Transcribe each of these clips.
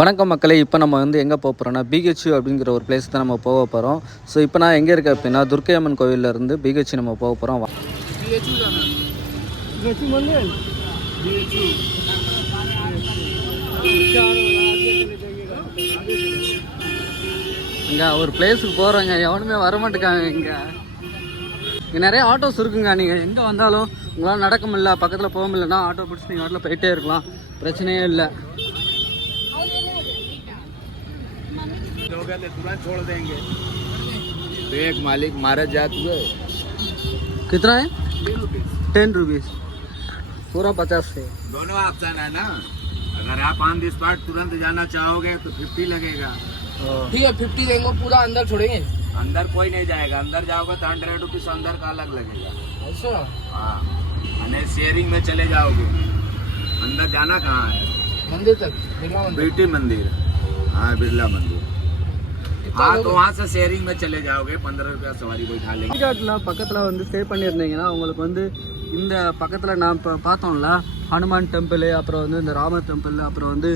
வணக்கம் மக்களே, இப்போ நம்ம வந்து எங்கே போக போகிறோம்னா பிஹெச்யூ அப்படிங்கிற ஒரு பிளேஸ் தான் நம்ம போக போகிறோம். ஸோ இப்போ நான் எங்கே இருக்கேன் அப்படின்னா துர்க்கை அம்மன் கோவிலேருந்து பிஹெச்யூ நம்ம போக போகிறோம். இங்கே ஒரு பிளேஸுக்கு போகிறோங்க, எவனுமே வரமாட்டேக்காங்க. இங்கே நிறைய ஆட்டோஸ் இருக்குங்க. நீங்கள் எங்கே வந்தாலும் உங்களால் நடக்க முடியல, பக்கத்தில் போக முடியலன்னா ஆட்டோ பிடிச்சி நீங்கள் வாட்டில் போயிட்டே இருக்கலாம், பிரச்சனையே இல்லை. तुरंत छोड़ देंगे तो एक मालिक मारा जात हुए कितना है 10 रुपीज पूरा 50 है। दोनों ऑप्शन है ना, अगर आप ऑन द स्पॉट तुरंत जाना चाहोगे तो 50 लगेगा। ठीक है 50 देंगे, पूरा अंदर छोड़ेंगे। अंदर कोई नहीं जाएगा, अंदर जाओगे तो 100 रुपीज अंदर का अलग लगेगा। अच्छा हाँ, शेयरिंग में चले जाओगे। अंदर जाना कहाँ है? मंदिर तक, बिरला मंदिर। बीटी मंदिर, हाँ बिरला मंदिर। हाँ तो वहाँ से शेयरिंग में चले जाओगे, 15 रुपया सवारी को उठा लेंगे। பக்கத்தில் வந்து ஸ்டே பண்ணியிருந்தீங்கன்னா உங்களுக்கு வந்து இந்த பக்கத்தில் நான் இப்போ பார்த்தோம்ல ஹனுமான் டெம்பிள், அப்புறம் வந்து இந்த ராமர் டெம்பிள், அப்புறம் வந்து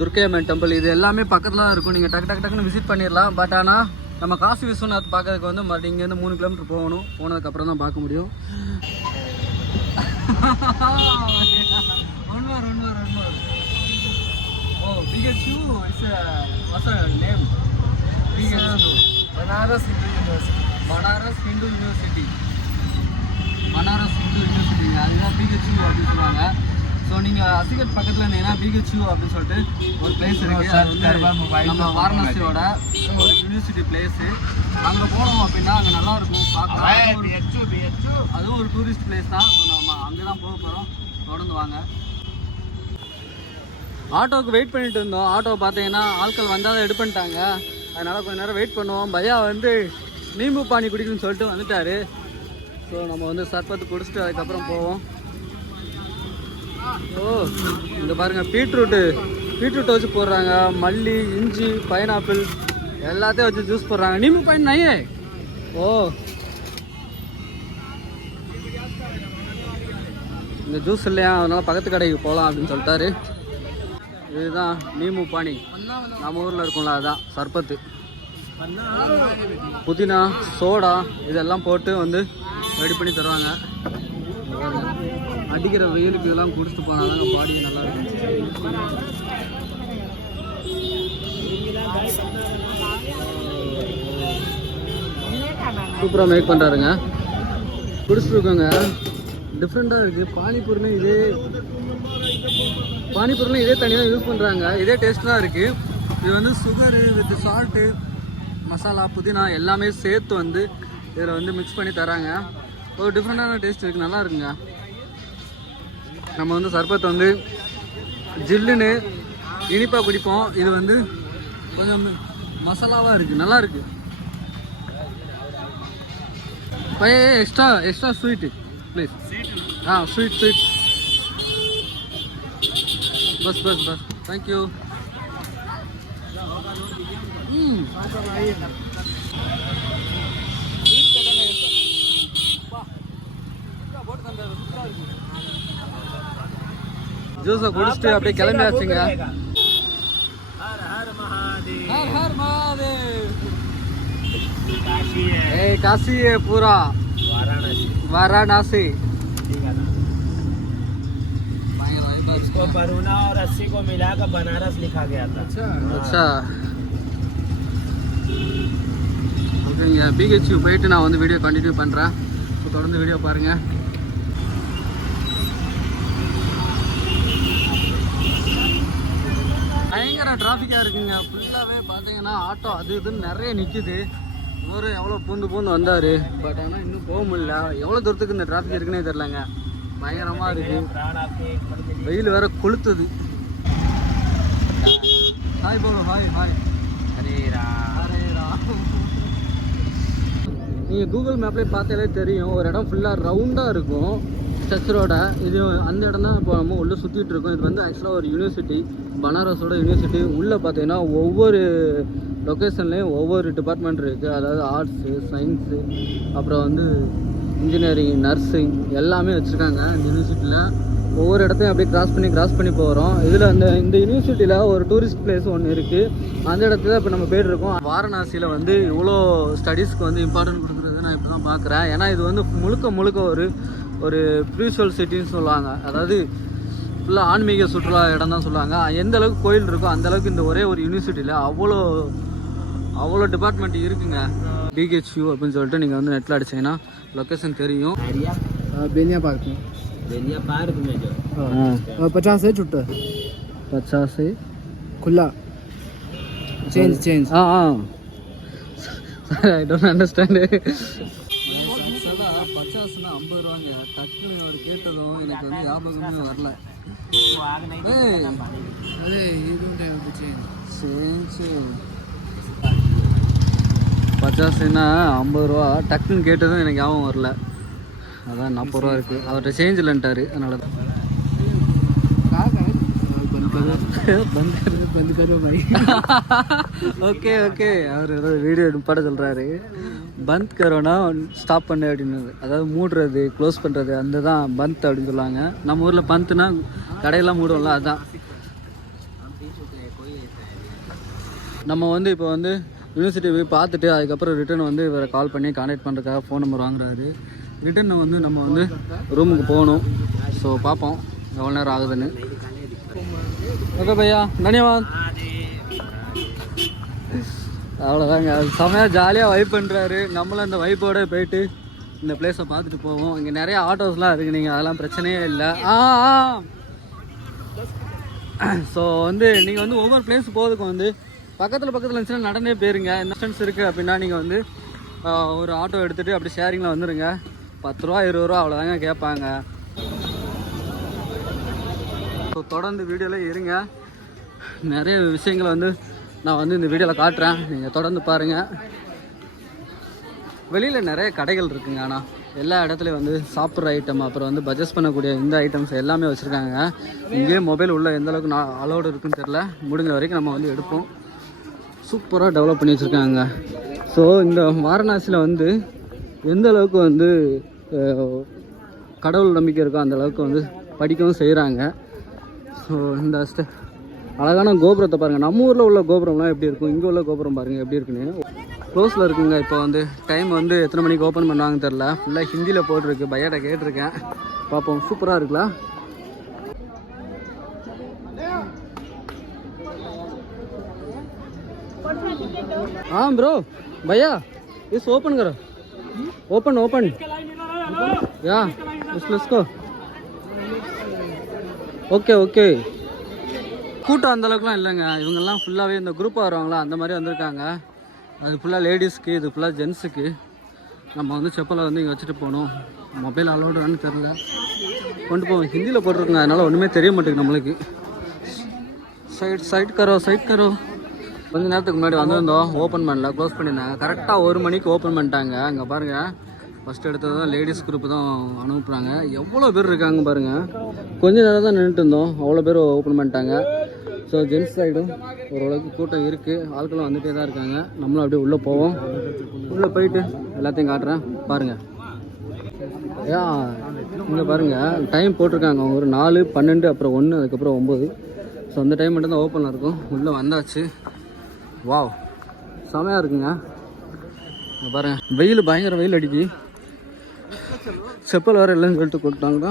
துர்க்கை அம்மன் டெம்பிள், இது எல்லாமே பக்கத்தில் தான் இருக்கும். நீங்கள் டக்குன்னு விசிட் பண்ணிடலாம். பட் ஆனால் நம்ம காசி விஸ்வநாத் பார்க்கறதுக்கு வந்து மறுபடியும் இங்கேருந்து 3 கிலோமீட்டர் போகணும். போனதுக்கப்புறம் தான் பார்க்க முடியும். Oh BHU is what's name? Banaras Hindu University, அதுதான் பிஹெச்யூ அப்படின்னு சொல்லுவாங்க. ஸோ நீங்கள் அசிகட் பக்கத்தில் இருந்தீங்கன்னா பிஹெச்யூ அப்படின்னு சொல்லிட்டு ஒரு பிளேஸ் இருக்குது. அது வந்து நம்ம வாரணாசியோட ஒரு யூனிவர்சிட்டி பிளேஸு. அங்கே போனோம் அப்படின்னா அங்கே நல்லாயிருக்கும் பார்க்கலாம். அதுவும் ஒரு டூரிஸ்ட் பிளேஸ் தான். ஸோ நம்ம அங்கே தான் போக போகிறோம். தொடர்ந்து வாங்க. ஆட்டோவுக்கு வெயிட் பண்ணிட்டு இருந்தோம். ஆட்டோ பார்த்தீங்கன்னா ஆட்கள் வந்தால் தான் எடுப்பண்ட்டாங்க. அதனால் கொஞ்சம் நேரம் வெயிட் பண்ணுவோம். பையா வந்து நீம்பு பானி குடிக்கணும்னு சொல்லிட்டு வந்துட்டார். ஸோ நம்ம வந்து சர்பத்து குடிச்சிட்டு அதுக்கப்புறம் போவோம். ஓ இங்கே பாருங்கள், பீட்ரூட்டை வச்சு போடுறாங்க, மல்லி, இஞ்சி, பைனாப்பிள் எல்லாத்தையும் வச்சு ஜூஸ் போடுறாங்க. நீம்பு பானி நையே. ஓ இந்த ஜூஸ் இல்லையா, அதனால் பக்கத்து கடைக்கு போகலாம் அப்படின்னு சொல்லிட்டாரு. இதுதான் நீம்பு பானி, நம்ம ஊரில் இருக்கும்ல அதுதான் சர்பத்து. புதினா, சோடா இதெல்லாம் போட்டு வந்து ரெடி பண்ணி தருவாங்க. அடிக்கிற வெயிலுக்கு இதெல்லாம் குடிச்சிட்டு போனால் தாங்க பாடி நல்லா இருக்கும். சூப்பராக மேக் பண்ணுறாருங்க. குடிச்சிட்ருக்கோங்க. டிஃப்ரெண்ட்டாக இருக்குது. பானிபூரிலையும் இதே தனியாக யூஸ் பண்ணுறாங்க. இதே டேஸ்ட் தான் இருக்குது. இது வந்து சுகரு வித் சால்ட்டு, மசாலா, புதினா எல்லாமே சேர்த்து வந்து இதில் வந்து மிக்ஸ் பண்ணி தராங்க. ஒரு டிஃப்ரெண்ட்டான டேஸ்ட் இருக்குது, நல்லா இருக்குங்க. நம்ம வந்து சர்பத்தை வந்து ஜில்லுன்னு இனிப்பாக குடிப்போம். இது வந்து கொஞ்சம் மசாலாவாக இருக்குது, நல்லா இருக்குது. Extra sweet please. ஸ்வீட் बस थैंक यू. ஜூஸை குடிச்சிட்டு அப்படியே கிளம்பியாச்சுங்க. हर महादेव. काशी है पूरा, वाराणसी. इसको बरूना और 80 को मिलाकर बनारस लिखा गया था. अच्छा ஓகேங்க. பிஹெச்யூ போயிட்டு நான் வந்து வீடியோ கண்டினியூ பண்ணுறேன். ஸோ தொடர்ந்து வீடியோ பாருங்கள். பயங்கர டிராஃபிக்காக இருக்குங்க. ஃபுல்லாகவே பார்த்தீங்கன்னா ஆட்டோ அது இதுன்னு நிறைய நிற்கிது. ஒரு எவ்வளோ பூந்து வந்தார். பட் ஆனால் இன்னும் போக முடியல. எவ்வளோ தூரத்துக்கு இந்த டிராஃபிக் இருக்குன்னே தெரிலங்க. பயங்கரமாக இருக்குது. வெயில் வேற கொளுத்துது. ஹாய் போலோ, ஹாய். நீங்கள் கூகுள் மேப்லேயே பார்த்தாலே தெரியும், ஒரு இடம் ஃபுல்லாக ரவுண்டாக இருக்கும் ஸ்ட்ரக்சரோட. இது அந்த இடம் தான் இப்போ நம்ம உள்ளே சுற்றிட்டு இருக்கோம். இது வந்து ஆக்சுவலாக ஒரு யூனிவர்சிட்டி, பனாரஸோட யூனிவர்சிட்டி. உள்ளே பார்த்தீங்கன்னா ஒவ்வொரு லொக்கேஷன்லேயும் ஒவ்வொரு டிபார்ட்மெண்ட் இருக்குது. அதாவது ஆர்ட்ஸு, சயின்ஸு, அப்புறம் வந்து இன்ஜினியரிங், நர்சிங் எல்லாமே வச்சுருக்காங்க இந்த யூனிவர்சிட்டியில். ஒவ்வொரு இடத்தையும் அப்படியே கிராஸ் பண்ணி போகிறோம். இதில் இந்த யூனிவர்சிட்டியில் ஒரு டூரிஸ்ட் பிளேஸ் ஒன்று இருக்குது. அந்த இடத்துல இப்போ நம்ம போயிட்டுருக்கோம். வாரணாசியில் வந்து இவ்வளோ ஸ்டடீஸ்க்கு வந்து இம்பார்ட்டன்ட் கொடுக்குறது நான் இப்போ தான் பார்க்குறேன். ஏன்னா இது வந்து முழுக்க ஒரு ஸ்பிரிச்சுவல் சிட்டின்னு சொல்லுவாங்க. அதாவது ஃபுல்லாக ஆன்மீக சுற்றுலா இடம் தான் சொல்லுவாங்க. எந்த அளவுக்கு கோயில் இருக்கோ அந்தளவுக்கு இந்த ஒரே ஒரு யூனிவர்சிட்டியில் அவ்வளோ டிபார்ட்மெண்ட் இருக்குங்க. BHU அப்படின்னு சொல்லிட்டு நீங்கள் வந்து நெட்டில் அடிச்சிங்கன்னா லொக்கேஷன் தெரியும். बेनिया पार्क में जो 50 है छुट्टा 50 खुला चेंज हाँ I don't understand. 50 50 ரூபாங்க. டக்குன்னு அவர் கேட்டதும் எனக்கு வந்து ஞாபகமே வரல. अरे ये don't have to change 50ன்னா 50 ரூபா. டக்குன்னு கேட்டதும் எனக்கு ஞாபகம் வரல. அதான் 40 ரூபா இருக்குது. அவர்கிட்ட சேஞ்ச் இல்லைன்ட்டாரு. அதனால தான் बंद करो भाई ஓகே அவர் ஏதாவது வீடியோ பாட சொல்கிறாரு. பந்த் கரோனா ஸ்டாப் பண்ணு அப்படின்னு. அதாவது மூடுறது க்ளோஸ் பண்ணுறது அந்த தான் பந்த் அப்படின்னு சொல்லுவாங்க. நம்ம ஊரில் பந்த்னா கடையெல்லாம் மூடுவோம்ல, அதுதான். நம்ம வந்து இப்போ வந்து யூனிவர்சிட்டி போய் பார்த்துட்டு அதுக்கப்புறம் ரிட்டர்ன் வந்து இவரை கால் பண்ணி கான்டாக்ட் பண்ணுறதுக்காக ஃபோன் நம்பர் வாங்குறாரு. ரிட்டர்ன் வந்து நம்ம வந்து ரூமுக்கு போகணும். ஸோ பார்ப்போம் எவ்வளோ நேரம் ஆகுதுன்னு. ஓகே பையா, தன்யவாத். அவ்வளோதாங்க. அது செமையாக ஜாலியாக வைப் பண்ணுறாரு. நம்மளும் அந்த வைப்போடு போயிட்டு இந்த பிளேஸை பார்த்துட்டு போவோம். இங்கே நிறைய ஆட்டோஸ்லாம் இருக்குது. நீங்கள் அதெல்லாம் பிரச்சனையே இல்லை. ஸோ வந்து நீங்கள் வந்து ஒவ்வொரு பிளேஸ் போகிறதுக்கு வந்து பக்கத்தில் இருந்துச்சுன்னா நடந்தே போயிருங்க. டிஸ்டன்ஸ் இருக்குது அப்படின்னா நீங்கள் வந்து ஒரு ஆட்டோ எடுத்துகிட்டு அப்படி ஷேரிங்கில் வந்துடுங்க. 10 ரூபா 20 ரூபா அவ்வளோதாங்க கேட்பாங்க. ஸோ தொடர்ந்து வீடியோவில் இருங்க. நிறைய விஷயங்களை வந்து நான் வந்து இந்த வீடியோவில் காட்டுறேன். நீங்கள் தொடர்ந்து பாருங்கள். வெளியில் நிறைய கடைகள் இருக்குங்க. ஆனால் எல்லா இடத்துலையும் வந்து சாப்பிட்ற ஐட்டம், அப்புறம் வந்து பர்ச்சேஸ் பண்ணக்கூடிய இந்த ஐட்டம்ஸ் எல்லாமே வச்சுருக்காங்க. இங்கேயே மொபைல் உள்ள எந்த அளவுக்கு அலோடு இருக்குன்னு தெரில. முடிஞ்ச வரைக்கும் நம்ம வந்து எடுப்போம். சூப்பராக டெவலப் பண்ணி வச்சுருக்காங்க. ஸோ இந்த வாரணாசியில் வந்து எந்த அளவுக்கு வந்து கடவுள் நம்பிக்கை இருக்கோ அந்த அளவுக்கு வந்து படிக்கவும் செய்கிறாங்க. ஸோ இந்த அழகான கோபுரத்தை பாருங்கள். நம்ம ஊரில் உள்ள கோபுரம்லாம் எப்படி இருக்கும், இங்கே உள்ள கோபுரம் பாருங்கள் எப்படி இருக்குன்னு. க்ளோஸில் இருக்குங்க. இப்போ வந்து டைம் வந்து எத்தனை மணிக்கு ஓப்பன் பண்ணுவாங்கன்னு தெரில. ஃபுல்லாக ஹிந்தியில் போட்டிருக்கு. பையாட்ட கேட்டிருக்கேன், பார்ப்போம். சூப்பராக இருக்குல்ல. हाँ ब्रो, भैया इस ओपन करो. ओपन या इसको ஓகே. கூட்டம் அந்த அளவுக்குலாம் இல்லைங்க. இவங்கெல்லாம் ஃபுல்லாகவே இந்த குரூப்பாக வருவாங்களா அந்த மாதிரி வந்திருக்காங்க. அது ஃபுல்லாக லேடிஸ்க்கு, இது ஃபுல்லாக ஜென்ஸுக்கு. நம்ம வந்து செப்பலை வந்து இங்கே வச்சுட்டு போகணும். மொபைல் அலோடுன்னு தெரில. கொண்டு போவோம். ஹிந்தியில் போட்டிருக்குங்க, அதனால் ஒன்றுமே தெரிய மாட்டேங்குது நம்மளுக்கு. சைட் கரோ. கொஞ்ச நேரத்துக்கு முன்னாடி வந்திருந்தோம். ஓப்பன் பண்ணல, க்ளோஸ் பண்ணியிருந்தாங்க. கரெக்டாக 1 மணிக்கு ஓப்பன் பண்ணிட்டாங்க. அங்கே பாருங்கள், ஃபஸ்ட் எடுத்தது தான் லேடிஸ் குரூப் தான் அனுப்புகிறாங்க. எவ்வளோ பேர் இருக்காங்க பாருங்கள். கொஞ்ச நேரம் தான் நின்றுட்டு இருந்தோம், அவ்வளோ பேர் ஓப்பன் பண்ணிட்டாங்க. ஸோ ஜென்ஸ் சைடும் ஓரளவுக்கு கூட்டம் இருக்குது. ஆட்களும் வந்துகிட்டே தான் இருக்காங்க. நம்மளும் அப்படியே உள்ளே போவோம். உள்ளே போயிட்டு எல்லாத்தையும் காட்டுறேன் பாருங்கள். இங்கே பாருங்கள், டைம் போட்டிருக்காங்க. அவங்க ஒரு 4, 12, அப்புறம் 1, அதுக்கப்புறம் 9. ஸோ அந்த டைம் மட்டும் தான் ஓப்பனில் இருக்கும். உள்ளே வந்தாச்சு. வாவ், செமையாக இருக்குங்க. இங்கே பாருங்கள், வெயில் பயங்கர வெயில் அடிக்கி. செப்பல் வேறு இல்லைன்னு சொல்லிட்டு கொடுத்தாங்கன்னா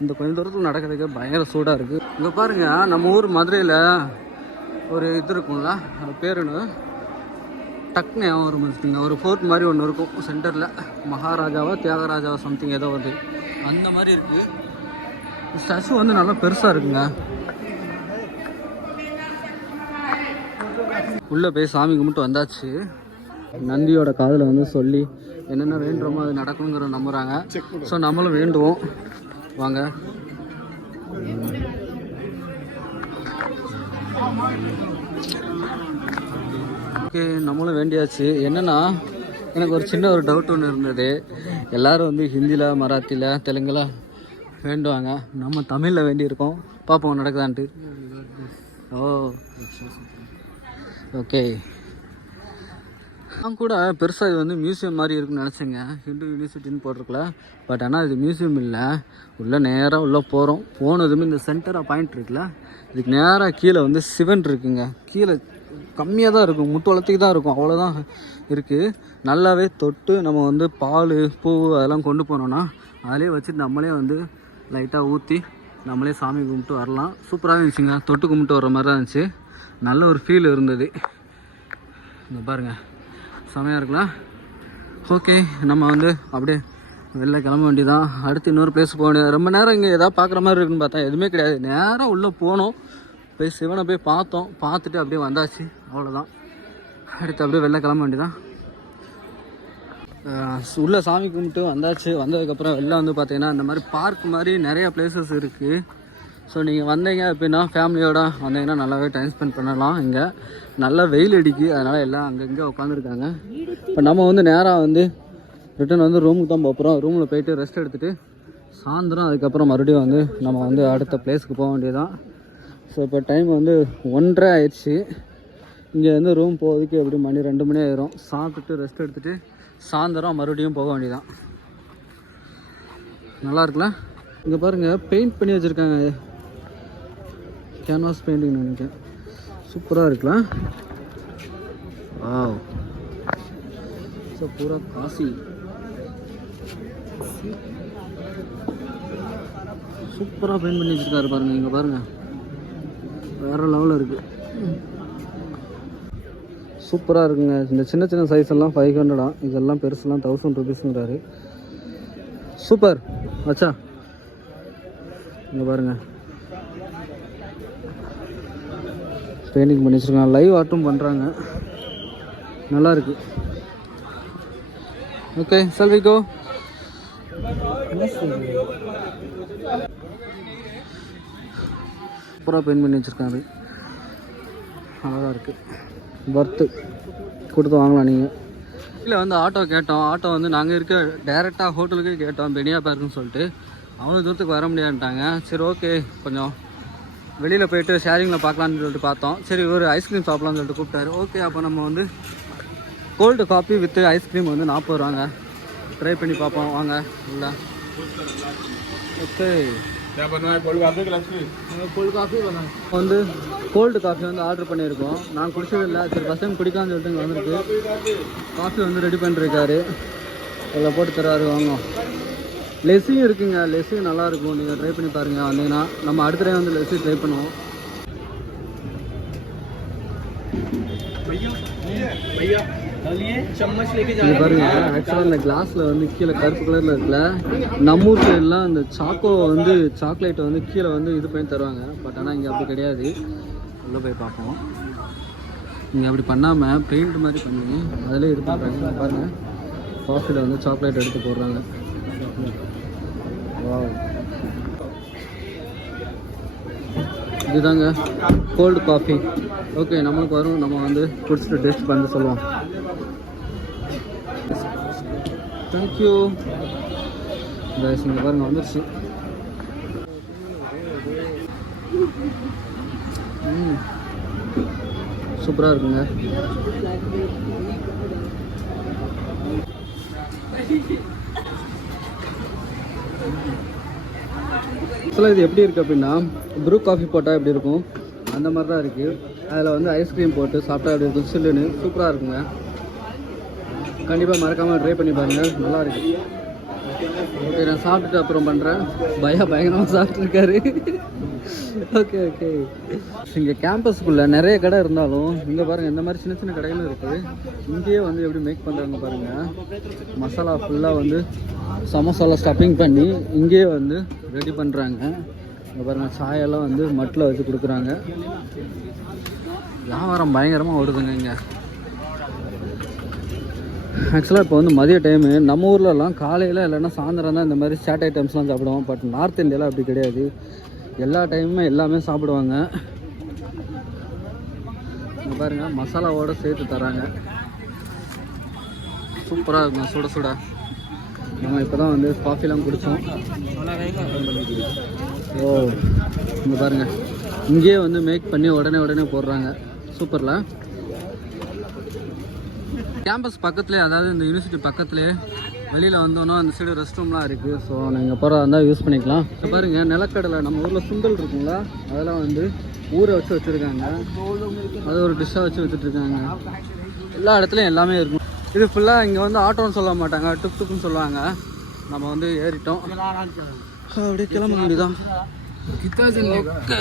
இந்த கொஞ்சம் தூரத்தில் நடக்கிறதுக்கு பயங்கர சூடாக இருக்குது. இங்கே பாருங்கள், நம்ம ஊர் மதுரையில் ஒரு இது இருக்குங்களா, அது பேர் என்ன, டக்குன்னு ஒரு இருக்குங்க. ஒரு ஃபோர்ட் மாதிரி ஒன்று இருக்கும் சென்டரில். மகாராஜாவா தியாகராஜாவா சம்திங் ஏதோ வருது, அந்த மாதிரி இருக்குது. ஸ்டாச்சு வந்து நல்லா பெருசாக இருக்குங்க. உள்ளே போய் சாமி கும்பிட்டு வந்தாச்சு. நந்தியோட காதில் வந்து சொல்லி என்னென்ன வேண்டுமோ அது நடக்கணுங்கிற நம்புகிறாங்க. ஸோ நம்மளும் வேண்டுவோம். வாங்க. ஓகே, நம்மளும் வேண்டியாச்சு. என்னென்னா, எனக்கு ஒரு சின்ன ஒரு டவுட் ஒன்று இருந்தது. எல்லோரும் வந்து ஹிந்தியில், மராத்தியில், தெலுங்கில் வேண்டுவாங்க. நம்ம தமிழில் வேண்டியிருக்கோம். பார்ப்போம் நடக்குதான்ட்டு. ஓ ஓகே. நான் கூட பெருசாக இது வந்து மியூசியம் மாதிரி இருக்குன்னு நினச்சேங்க, ஹிந்து யூனிவர்சிட்டின்னு போட்டிருக்கல. பட் ஆனால் இது மியூசியம் இல்லை. உள்ளே நேராக உள்ளே போகிறோம். போனதுமே இந்த சென்டராக பாயிண்ட் இருக்குல்ல, இதுக்கு நேராக கீழே வந்து சிவன் இருக்குங்க. கீழே கம்மியாக தான் இருக்கும், முட்டு வளர்த்துக்கு தான் இருக்கும், அவ்வளோதான் இருக்குது. நல்லாவே தொட்டு நம்ம வந்து பால் பூ அதெல்லாம் கொண்டு போனோன்னா அதிலே வச்சுட்டு நம்மளே வந்து லைட்டாக ஊற்றி நம்மளே சாமி கும்பிட்டு வரலாம். சூப்பராக இருந்துச்சுங்க. தொட்டு கும்பிட்டு வர்ற மாதிரி தான் இருந்துச்சு. நல்ல ஒரு ஃபீல் இருந்தது. இங்கே பாருங்கள், செமையாக இருக்கலாம். ஓகே, நம்ம வந்து அப்படியே வெளில கிளம்ப வேண்டியதான். அடுத்து இன்னொரு பிளேஸ் போக வேண்டியது. ரொம்ப நேரம் இங்கே எதாவது பார்க்குற மாதிரி இருக்குன்னு பார்த்தா எதுவுமே கிடையாது. நேராக உள்ளே போனோம், போய் சிவனை போய் பார்த்தோம், பார்த்துட்டு அப்படியே வந்தாச்சு, அவ்வளோதான். அடுத்து அப்படியே வெளில கிளம்ப வேண்டியதான். உள்ளே சாமி கும்பிட்டு வந்தாச்சு. வந்ததுக்கப்புறம் வெளில வந்து பார்த்தீங்கன்னா இந்த மாதிரி பார்க் மாதிரி நிறையா பிளேசஸ் இருக்குது. ஸோ நீங்கள் வந்தீங்க அப்படின்னா ஃபேமிலியோடு வந்தீங்கன்னா நல்லாவே டைம் ஸ்பெண்ட் பண்ணலாம். இங்கே நல்லா வெயில் அடிக்கு, அதனால் எல்லாம் அங்கங்கே உட்காந்துருக்காங்க. இப்போ நம்ம வந்து நேராக வந்து ரிட்டன் வந்து ரூமுக்கு தான் போகிறோம். ரூமில் போயிட்டு ரெஸ்ட் எடுத்துகிட்டு சாயந்தரம் அதுக்கப்புறம் மறுபடியும் வந்து நம்ம வந்து அடுத்த பிளேஸ்க்கு போக வேண்டியதான். ஸோ இப்போ டைம் வந்து 1:30 ஆயிடுச்சு. இங்கே வந்து ரூம் போகிறதுக்கு எப்படி மணி 2 மணி ஆயிரும். சாப்பிட்டுட்டு ரெஸ்ட் எடுத்துகிட்டு சாயந்தரம் மறுபடியும் போக வேண்டியதான். நல்லா இருக்குல்ல? இங்கே பாருங்கள், பெயிண்ட் பண்ணி வச்சுருக்காங்க. கேன்வாஸ் பெயிண்டிங் நினைக்கிறேன். சூப்பராக இருக்கலாம். வாவ், ஸோ பூரா காசி. சூப்பராக பெயிண்ட் பண்ணி வச்சுருக்காரு பாருங்கள். இங்கே பாருங்கள், வேறு லெவலில் இருக்குது. சூப்பராக இருக்குங்க. இந்த சின்ன சின்ன சைஸ் எல்லாம் 500, இதெல்லாம் பெருசெல்லாம் 1000 rupeesங்கிறாரு. சூப்பர் வச்சா. இங்கே பாருங்கள், பெயிண்டிங் பண்ணி வச்சுருக்காங்க. லைவ் ஆர்ட்டும் பண்ணுறாங்க, நல்லாயிருக்கு. Okay, shall we go? சூப்பராக பெயிண்ட் பண்ணி வச்சுருக்காரு, அழகாக இருக்குது. பர்த்து கொடுத்து வாங்கலாம் நீங்கள். இல்லை வந்து ஆட்டோ கேட்டோம். ஆட்டோ வந்து நாங்கள் இருக்க டேரெக்டாக ஹோட்டலுக்கே கேட்டோம், பெனியா பார்க்குன்னு சொல்லிட்டு. அவ்வளோ தூரத்துக்கு வர முடியாதுட்டாங்க. சரி ஓகே, கொஞ்சம் வெளியில் போயிட்டு ஷேரிங்கில் பார்க்கலான்னு சொல்லிட்டு பார்த்தோம். சரி ஒரு ஐஸ்கிரீம் சாப்பிட்லான்னு சொல்லிட்டு கூப்பிட்டாரு. ஓகே, அப்போ நம்ம வந்து கோல்டு காஃபி வித் ஐஸ்கிரீம் வந்து 40 ரூபாங்க. ட்ரை பண்ணி பார்ப்போம் வாங்க. இல்லை ஓகே, வந்து கோல்டு காஃபி வந்து ஆர்டர் பண்ணியிருக்கோம். நான் குடிச்சதில்லை, சரி ஃபஸ்ட் டைம் குடிக்கான்னு சொல்லிட்டு இங்கே வந்துருக்கு. காஃபி வந்து ரெடி பண்ணிருக்காரு, அதில் போட்டு தராரு. வாங்க. லெஸ்ஸியும் இருக்குங்க, லெஸ்ஸியும் நல்லாயிருக்கும். நீங்கள் ட்ரை பண்ணி பாருங்கள் வந்தீங்கன்னா. நம்ம அடுத்த டைம் வந்து லெஸ்ஸி ட்ரை பண்ணுவோம். இது பாருங்க, ஆக்சுவலாக இந்த கிளாஸில் வந்து கீழே கருப்பு கலரில் இருக்குல்ல, நம்ம ஊர் சைட்லாம் இந்த சாக்லேட்டை வந்து கீழே வந்து இது பண்ணி தருவாங்க. பட் ஆனால் இங்கே அப்படி கிடையாது. உள்ளே போய் பார்ப்போம். இங்கே அப்படி பண்ணாமல் பெயிண்ட் மாதிரி பண்ணி அதிலே இது பண்ணுறாங்க. பாருங்கள், காஃபியில் வந்து சாக்லேட் எடுத்து போடுறாங்க. வாவ், இதுதாங்க கோல்டு காஃபி. ஓகே, நம்மளுக்கு வரும். நம்ம வந்து குடிச்சிட்டு டேஸ்ட் பண்ணி சொல்லுவோம். தேங்க்யூ. இங்கே பாருங்கள் வந்துடுச்சு. சூப்பராக இருக்குங்க. ஆக்சுவலாக இது எப்படி இருக்குது அப்படின்னா, ப்ரூ காஃபி போட்டால் எப்படி இருக்கும் அந்த மாதிரி தான் இருக்குது. அதில் வந்து ஐஸ்கிரீம் போட்டு சாப்பிட்டா அப்படி இருக்கும், சில்லுன்னு சூப்பராக இருக்குங்க. கண்டிப்பாக மறக்காமல் ட்ரை பண்ணி பாருங்கள், நல்லா இருக்கு. ஓகே, நான் சாப்பிட்டுட்டு அப்புறம் பண்ணுறேன். பயங்கரமாக சாப்பிட்ருக்காரு. Okay okay. இங்கே கேம்பஸ்க்குள்ளே நிறைய கடை இருந்தாலும் இங்கே பாருங்கள், இந்த மாதிரி சின்ன சின்ன கடைகளும் இருக்குது. இங்கேயே வந்து எப்படி மேக் பண்ணுறாங்க பாருங்கள். மசாலா ஃபுல்லாக வந்து சமோசாவில் ஸ்டஃபிங் பண்ணி இங்கேயே வந்து ரெடி பண்ணுறாங்க. இங்கே பாருங்கள், சாயெல்லாம் வந்து மட்டில் வச்சு கொடுக்குறாங்க. வியாபாரம் பயங்கரமாக ஓடுதுங்க இங்கே. ஆக்சுவலாக இப்போ வந்து மதிய டைமு. நம்ம ஊர்லலாம் காலையில் இல்லைன்னா சாயந்தரம் தான் இந்த மாதிரி சாட் ஐட்டம்ஸ்லாம் சாப்பிடுவோம். பட் நார்த் இந்தியாவில் அப்படி கிடையாது, எல்லா டைமுமே எல்லாமே சாப்பிடுவாங்க. இங்கே பாருங்கள், மசாலாவோடு சேர்த்து தராங்க. சூப்பராக இருக்கும், சுட சுட. நம்ம இப்போ தான் வந்து காஃபிலாம் குடித்தோம். ஓ, இங்கே பாருங்கள், இங்கேயே வந்து மேக் பண்ணி உடனே போடுறாங்க. சூப்பரில். கேம்பஸ் பக்கத்துலேயே, அதாவது இந்த யூனிவர்சிட்டி பக்கத்துலேயே வெளியில் வந்தோன்னா அந்த சைடு ரெஸ்ட் ரூம்லாம் இருக்குது. ஸோ நீங்கள் போகிறதா இருந்தால் யூஸ் பண்ணிக்கலாம். இப்போ பாருங்கள், நிலக்கடலை நம்ம ஊரில் சுண்டல் இருக்குங்களா, அதெல்லாம் வந்து ஊற வச்சு வச்சுருக்காங்க. அது ஒரு டிஷ்ஷாக வச்சு வச்சுட்ருக்காங்க. எல்லா இடத்துலையும் எல்லாமே இருக்கும். இது ஃபுல்லாக இங்கே வந்து ஆட்டோன்னு சொல்ல மாட்டாங்க, டுப் டுப்புன்னு சொல்லுவாங்க. நம்ம வந்து ஏறிட்டோம், அப்படியே கிளம்ப வேண்டியதான். ஓகே,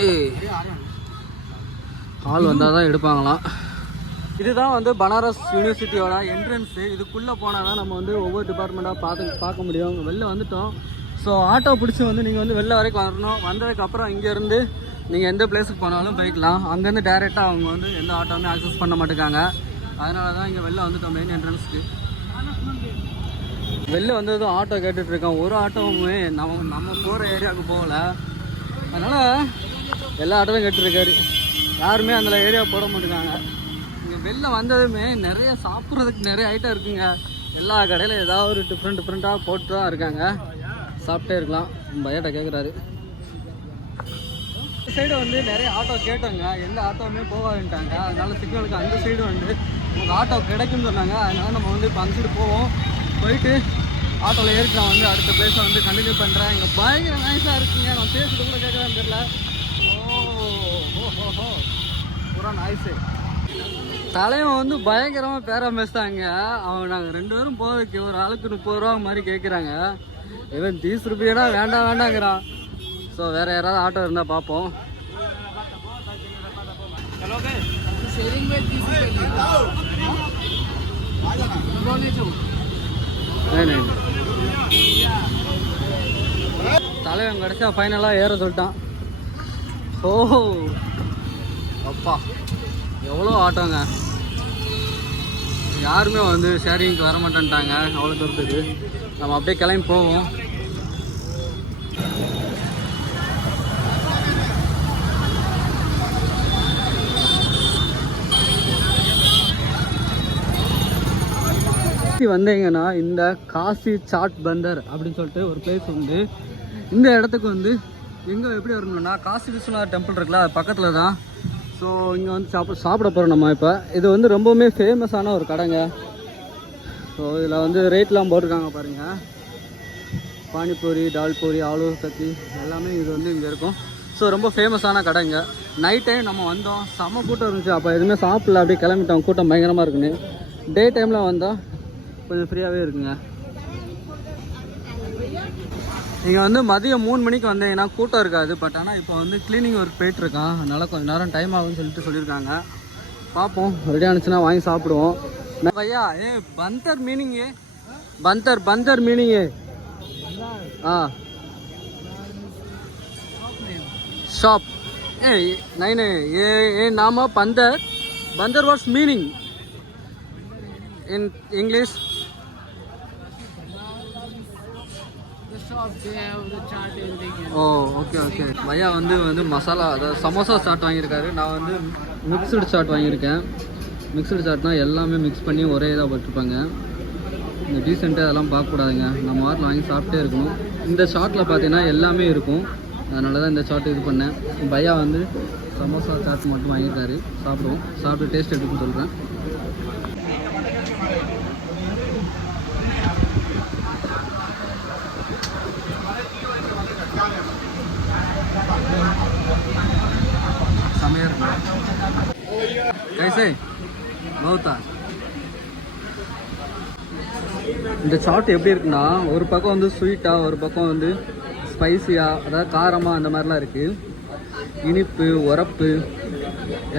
ஆள் வந்தால் தான் எடுப்பாங்களாம். இதுதான் வந்து பனாரஸ் யூனிவர்சிட்டியோட என்ட்ரன்ஸு. இதுக்குள்ளே போனால் தான் நம்ம வந்து ஒவ்வொரு டிபார்ட்மெண்ட்டாக பார்க்க முடியும். வெளில வந்துட்டோம். ஸோ ஆட்டோ பிடிச்சி வந்து நீங்கள் வந்து வெளில வரைக்கும் வரணும். வந்ததுக்கப்புறம் இங்கேருந்து நீங்கள் எந்த பிளேஸுக்கு போனாலும் போய்க்கலாம். அங்கேருந்து டேரெக்டாக அவங்க வந்து எந்த ஆட்டோவுமே ஆக்சஸ் பண்ண மாட்டேங்காங்க. அதனால தான் இங்கே வெளில வந்துட்டோம் மெயின் என்ட்ரன்ஸுக்கு. வெளில வந்ததும் ஆட்டோ கேட்டுட்ருக்கோம். ஒரு ஆட்டோவுமே நம்ம போகிற ஏரியாவுக்கு போகல. அதனால் எல்லா ஆட்டோவும் கேட்டுருக்காரு. யாருமே அந்த ஏரியா போட மாட்டேங்காங்க. இங்கே வெளில வந்ததுமே நிறைய சாப்பிட்றதுக்கு நிறைய ஐட்டம் இருக்குங்க. எல்லா கடையிலும் ஏதாவது ஒரு டிஃப்ரெண்ட்டாக போட்டு தான் இருக்காங்க. சாப்பிட்டே இருக்கலாம். பையட்ட கேட்குறாரு. இந்த சைடு வந்து நிறைய ஆட்டோ கேட்டோங்க, எந்த ஆட்டோவுமே போகாதுன்ட்டாங்க. அதனால சிக்னலுக்கு அந்த சைடு வந்து நமக்கு ஆட்டோ கிடைக்குன்னு சொன்னாங்க. அதனால நம்ம வந்து இப்போ அந்த சைடு போவோம். போயிட்டு ஆட்டோவில் ஏறிட்டு நான் வந்து அடுத்த பிளேஸை வந்து கண்டினியூ பண்ணுறேன். இங்கே பயங்கர நைஸாக இருக்குங்க. நான் பேசிட்டு கூட கேட்கலான்னு தெரியல. ஓஹோ பூரா நாய்ஸு. தலைவன் வந்து பயங்கரமாக பேரம் பேசுகிறாங்க. அவன் நாங்கள் 2 பேரும் போகிறதுக்கு ஒரு ஆளுக்கு 30 ரூபா மாதிரி கேட்குறாங்க. இவன் 30 ரூபாய்னா வேண்டாங்கிறான். ஸோ வேறு யாராவது ஆட்டோ இருந்தால் பார்ப்போம். தலைவன் கடைசியா ஃபைனலாக ஏற சொல்லிட்டான். ஓ அப்பா, எவ்வளோ ஆட்டோங்க. யாருமே வந்து ஷேரிங்க்கு வர மாட்டேன்ட்டாங்க அவ்வளோ தூரத்துக்கு. நம்ம அப்படியே கிளம்பி போவோம். வந்தீங்கன்னா இந்த காசி சாட் பந்தர் அப்படின்னு சொல்லிட்டு ஒரு பிளேஸ் உண்டு. இந்த இடத்துக்கு வந்து எங்கே எப்படி வரணும்னா, காசி விஸ்வநாத் டெம்பிள் இருக்குல்ல, அது பக்கத்தில் தான். ஸோ இங்கே வந்து சாப்பிட போகிறோம் நம்ம. இப்போ இது வந்து ரொம்பவுமே ஃபேமஸான ஒரு கடைங்க. ஸோ இதில் வந்து ரேட்லாம் போட்டிருக்காங்க பாருங்கள். பானிபூரி, டால்பூரி, ஆலு கத்தி எல்லாமே இது வந்து இங்கே இருக்கும். ஸோ ரொம்ப ஃபேமஸான கடைங்க. நைட் டைம் நம்ம வந்தோம், செம்ம கூட்டம் இருந்துச்சு. அப்போ எதுவுமே சாப்பிடல, அப்படியே கிளம்பிட்டோம். கூட்டம் பயங்கரமாக இருக்குன்னு. டே டைமில் வந்தால் கொஞ்சம் ஃப்ரீயாகவே இருக்குங்க. நீங்கள் வந்து மதியம் 3 மணிக்கு வந்தீங்கன்னா கூட்டம் இருக்காது. பட் ஆனால் இப்போ வந்து க்ளீனிங் ஒர்க் போயிட்டுருக்கான். அதனால் கொஞ்சம் நேரம் டைம் ஆகும்னு சொல்லிட்டு சொல்லியிருக்காங்க. பார்ப்போம், ரெடி ஆனிச்சுன்னா வாங்கி சாப்பிடுவோம். भैया ये बंतर मीनिंग है, बंतर मीनिंग है। हाँ शॉप नहीं ये नाम है बंदर. Bandar what's meaning in English? Oh okay okay. பையா வந்து மசாலா, அதாவது சமோசா சாட் வாங்கியிருக்காரு. நான் வந்து மிக்ஸ்டு சாட் வாங்கியிருக்கேன். மிக்ஸ்டு சாட்னா எல்லாமே மிக்ஸ் பண்ணி ஒரே இதாக போட்டிருப்பாங்க. இந்த டீசெண்டாக அதெல்லாம் பார்க்கக்கூடாதுங்க. நம்ம வாட்டில் வாங்கி சாப்பிட்டே இருக்கணும். இந்த சாட்டில் பார்த்தீங்கன்னா எல்லாமே இருக்கும். அதனால தான் இந்த சாட் இது பண்ணேன். பையா வந்து சமோசா சாட் மட்டும் வாங்கியிருக்காரு. சாப்பிடுவோம். சாப்பிட்டு டேஸ்ட் எடுத்துன்னு சொல்கிறேன். कैसे बहुत இந்த சாட் எப்படி இருக்குன்னா, ஒரு பக்கம் வந்து ஸ்வீட்டாக, ஒரு பக்கம் வந்து ஸ்பைசியாக, அதாவது காரமாக அந்த மாதிரிலாம் இருக்குது. இனிப்பு, உரப்பு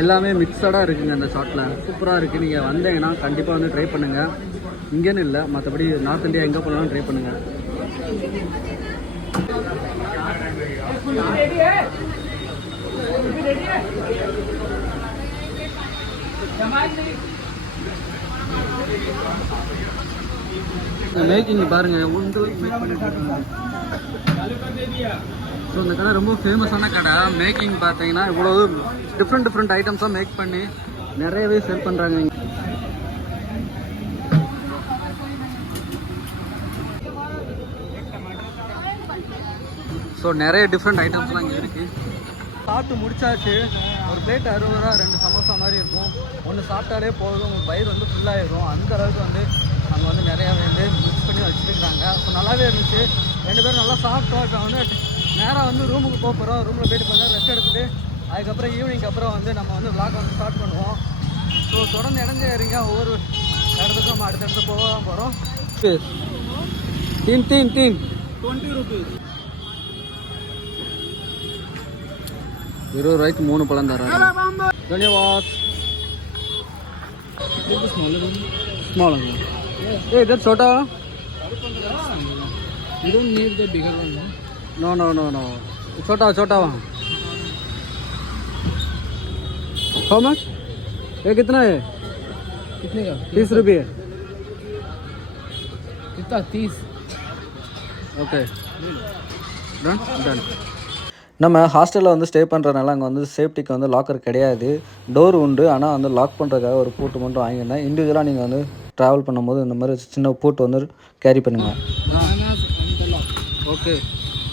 எல்லாமே மிக்சடாக இருக்குங்க அந்த சாட்டில். சூப்பராக இருக்குது. நீங்கள் வந்தீங்கன்னா கண்டிப்பாக வந்து ட்ரை பண்ணுங்கள். இங்கேன்னு இல்லை, மற்றபடி நார்த் இந்தியா எங்கே போனாலும் ட்ரை பண்ணுங்கள். மேக்கிங் பாருங்கள், உங்களுக்கு மேக் பண்ணிட்டு இருக்காங்க. ஸோ இந்த கடை ரொம்ப ஃபேமஸான கடை. மேக்கிங் பார்த்தீங்கன்னா இவ்வளோ டிஃப்ரெண்ட் ஐட்டம்ஸாக மேக் பண்ணி நிறையவே செல் பண்ணுறாங்க. ஸோ நிறைய டிஃப்ரெண்ட் ஐட்டம்ஸ்லாம் இங்கே இருக்குது. சாப்பிட்டு முடிச்சாச்சு. ஒரு பிளேட் 60 ரூபா, 2 சமோசா மாதிரி இருக்கும். ஒன்று சாப்பிட்டாலே போதும், உங்கள் வயிறு வந்து ஃபுல்லாகிடும். அந்த அளவுக்கு வந்து அங்கே வந்து நிறையா வந்து மிக்ஸ் பண்ணி வச்சுருக்காங்க. ஸோ நல்லாவே இருந்துச்சு. 2 பேரும் நல்லா சாப்பிட்டோம். இப்போ வந்து நேராக வந்து ரூமுக்கு போக போகிறோம். ரூமில் போய்ட்டு கொஞ்சம் ரெஸ்ட் எடுத்துகிட்டு அதுக்கப்புறம் ஈவினிங் அப்புறம் வந்து நம்ம வந்து vlog வந்து ஸ்டார்ட் பண்ணுவோம். ஸோ தொடர்ந்து இடைஞ்ச இருங்க. ஒவ்வொரு இடத்துக்கும் நம்ம அடுத்தடுத்து போக தான் போகிறோம். तीन 20 रुपीज़ 20 ரூபாய்க்கு 3 பழம் தராங்க. धन्यवाद. Small one. Hey, that's छोटा. You don't need the bigger one. No. छोटा वहाँ. How much? ये कितना है? कितने का? 30 रुपये. कितना? 30. Okay done. நம்ம ஹாஸ்டலில் வந்து ஸ்டே பண்ணுறதுனால அங்கே வந்து சேஃப்டிக்கு வந்து லாக்கர் கிடையாது. டோர் உண்டு, ஆனால் வந்து லாக் பண்ணுறதுக்காக ஒரு பூட்டு மட்டும் வாங்கியிருந்தேன். இண்டிவிஜுவலாக நீங்கள் வந்து ட்ராவல் பண்ணும்போது இந்த மாதிரி சின்ன பூட்டு வந்து கேரி பண்ணுங்கள். ஓகே